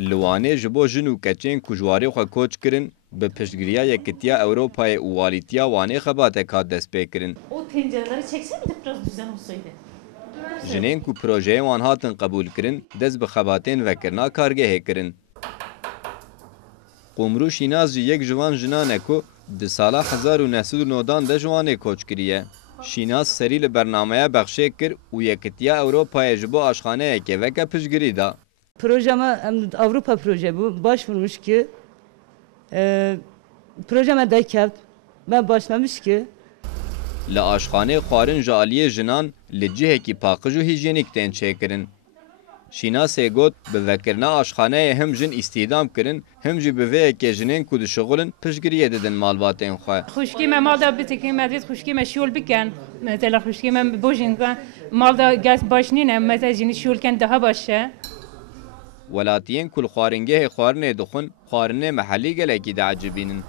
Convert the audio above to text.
Li ji bo jin û keçên ku ji warê xwe koç kirin, bi piştgiriya Yekîtiya Ewropayê û walîtiya Wanê xebatek hat destpêkirin. O tencereleri çekseydi biraz düzen olsaydı. Jinên ku projeyên wan hatin qebûlkirin, dest bi xebatên vekirina kargehê kirin. Qumru Şînaz jî yek ji wan jinan e ku di sala 1909 de ji Wanê koç kiriye. Şînaz serî li bernameya bexşê kir û Yekîtiya Ewropayê ji bo aşxaneyekê veke piştgirî da. Projeme Avrupa proje bu. Başvurmuş ki projeme de kevt. Ben başlamış ki Li aşxanê xwarin ji aliyê jinan li cihekî paqij û hîjyenîk tên çêkirin. Şînasê got bi vekirina aşxaneyê hem jin îstîdam kirin, hem jî bi vê yekê jinên ku dişixulin piştgiriyê didin malbatên xwe. Xuşkî me mal da bitekî me divêt xuşkî me şûl bikin. Mesela xuşkî me bojin kan mal da ges baş nîne, mesela jinî şûlken daha baş e. Welatiyên ku li xwaringehê xwarinê dixwin, xwarinê mehellî gelekî diecibînin.